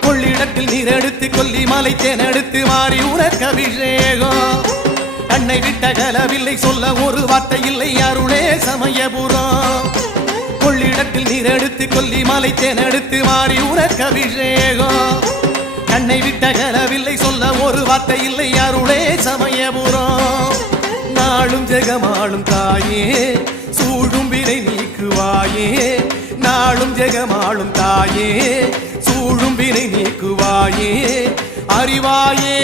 கொள்ளிடத்தில் நீரெடுத்து கொல்லிமலை தேனெடுத்து மாறி உனக்கு அபிஷேகம். கண்ணை விட்ட கலவில்லை சொல்ல ஒரு வார்த்தை இல்லை அருளே சமயபுரம். கொள்ளிடத்தில் நீரெடுத்து கொல்லிமலை தேனெடுத்து மாறி உனக்கு அபிஷேகம். கண்ணை விட்ட கலவில்லை சொல்ல ஒரு வார்த்தை இல்லை அருளே சமயபுரம். நாளும் ஜெகமாளும் தாயே சூழும் வினை நீக்குவாயே. நாளும் ஜெகமாளும் தாயே சூழும் வினை நீக்குவாயே. அறிவாயே